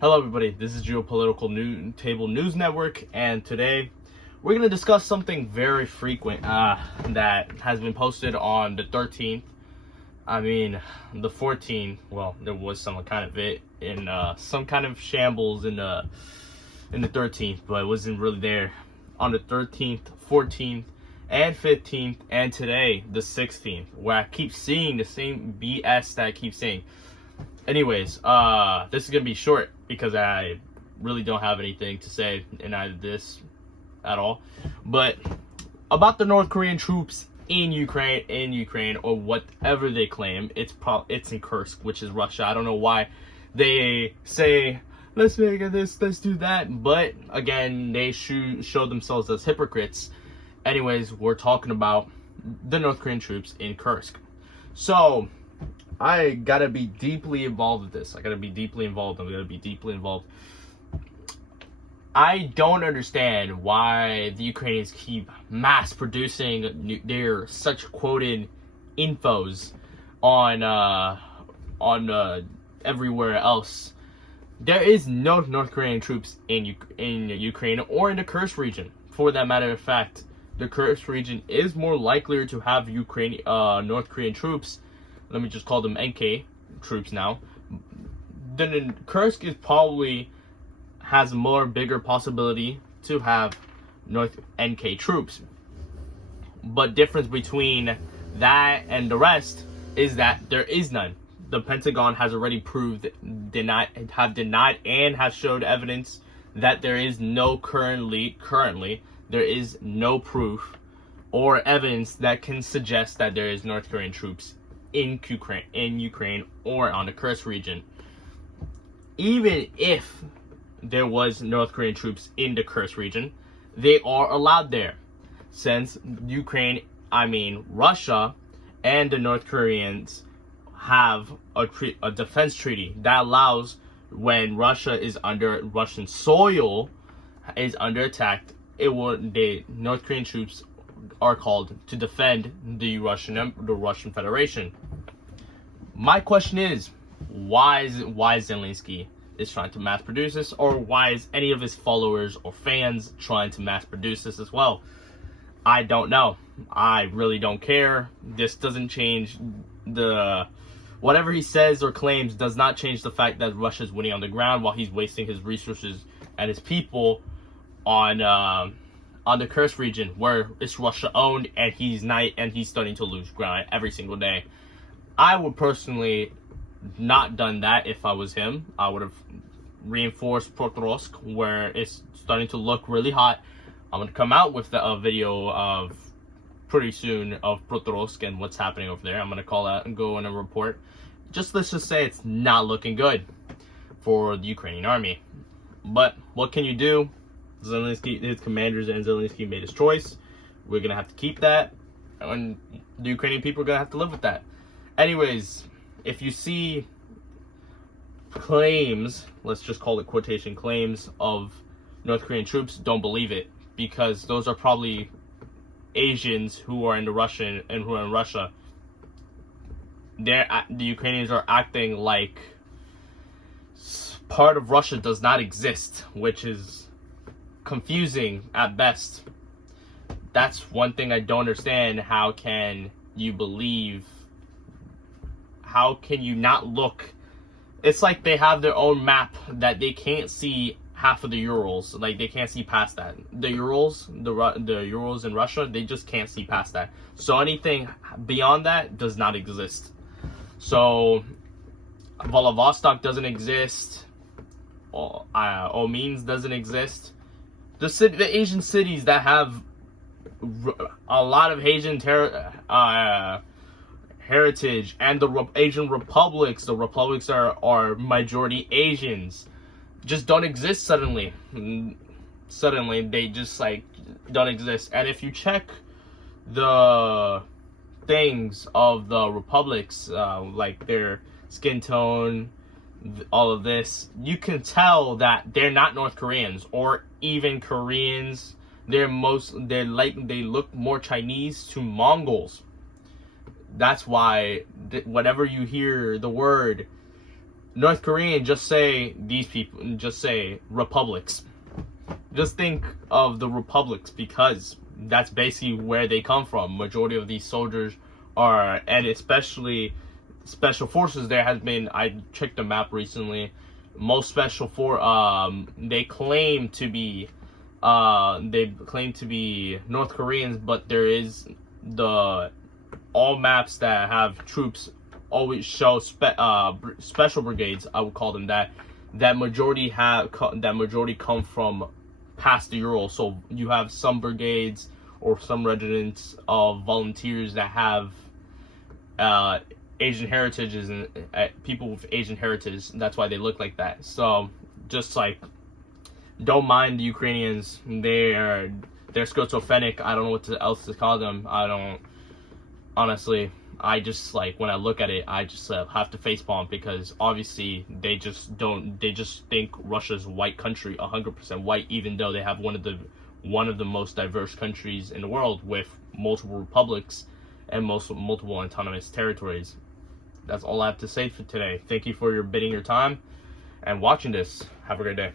Hello everybody, this is Geopolitical Table News Network, and today we're going to discuss something very frequent that has been posted on the 13th. The 14th, well, there was some kind of it in some kind of shambles in the 13th, but it wasn't really there on the 13th, 14th, and 15th, and today, the 16th, where I keep seeing the same BS that I keep saying. Anyways, this is going to be short because I really don't have anything to say in either this at all. But about the North Korean troops in Ukraine, or whatever they claim, it's in Kursk, which is Russia. I don't know why they say, let's make this, let's do that. But again, they show themselves as hypocrites. Anyways, we're talking about the North Korean troops in Kursk. So I gotta be deeply involved with this. I'm gonna be deeply involved. I don't understand why the Ukrainians keep mass producing their such quoted infos on everywhere else. There is no North Korean troops in Ukraine or in the Kursk region. For that matter of fact, the Kursk region is more likely to have North Korean troops. Let me just call them NK troops now. Then Kursk is probably has more bigger possibility to have North NK troops. But difference between that and the rest is that there is none. The Pentagon has already denied and has showed evidence that there is no currently there is no proof or evidence that can suggest that there is North Korean troops in Ukraine or on the Kursk region. Even if there was North Korean troops in the Kursk region, they are allowed there, since Russia and the North Koreans have a defense treaty that allows, when Russia is under Russian soil, is under attack, the North Korean troops are called to defend the Russian Federation. My question is, why Zelensky is trying to mass produce this, or why is any of his followers or fans trying to mass produce this as well? I don't know. I really don't care. This doesn't change whatever he says or claims does not change the fact that Russia's winning on the ground while he's wasting his resources and his people on the Kursk region, where it's Russia owned, and he's starting to lose ground every single day. I would personally not done that if I was him. I would have reinforced Protorosk, where it's starting to look really hot. I'm gonna come out with a video of pretty soon of Protorosk and what's happening over there. I'm gonna call out and go on a report. Let's just say it's not looking good for the Ukrainian army. But what can you do? Zelensky, his commanders, and Zelensky made his choice. We're gonna have to keep that, and the Ukrainian people are gonna have to live with that. Anyways, if you see claims, let's just call it quotation claims, of North Korean troops, don't believe it, because those are probably Asians who are in Russia. The Ukrainians are acting like part of Russia does not exist, which is confusing at best. That's one thing I don't understand. How can you not look? It's like they have their own map that they can't see half of the Urals. Like, they can't see past that. The Urals in Russia, they just can't see past that. So anything beyond that does not exist. So Vladivostok doesn't exist. Omens doesn't exist. The Asian cities that have a lot of Asian heritage, and the Asian republics, are majority Asians, just don't exist suddenly. Suddenly, they just don't exist. And if you check the things of the republics, like their skin tone, all of this, you can tell that they're not North Koreans or even Koreans. They look more Chinese to Mongols. That's why whenever you hear the word North Korean, just say these people, just say republics. Just think of the republics, because that's basically where they come from. Majority of these soldiers are, and especially special forces. There has been, I checked the map recently, most special they claim to be North Koreans, but there is all maps that have troops always show special brigades, I would call them that majority come from past the Ural. So you have some brigades or some regiments of volunteers that have Asian heritages, and people with Asian heritage. That's why they look like that. So just like, don't mind the Ukrainians. They're schizophrenic. I don't know what else to call them. I don't, honestly. I just, like, when I look at it, I just have to facepalm, because obviously they just think Russia's a white country, 100% white, even though they have one of the most diverse countries in the world, with multiple republics and multiple autonomous territories. That's all I have to say for today. Thank you for bidding your time and watching this. Have a great day.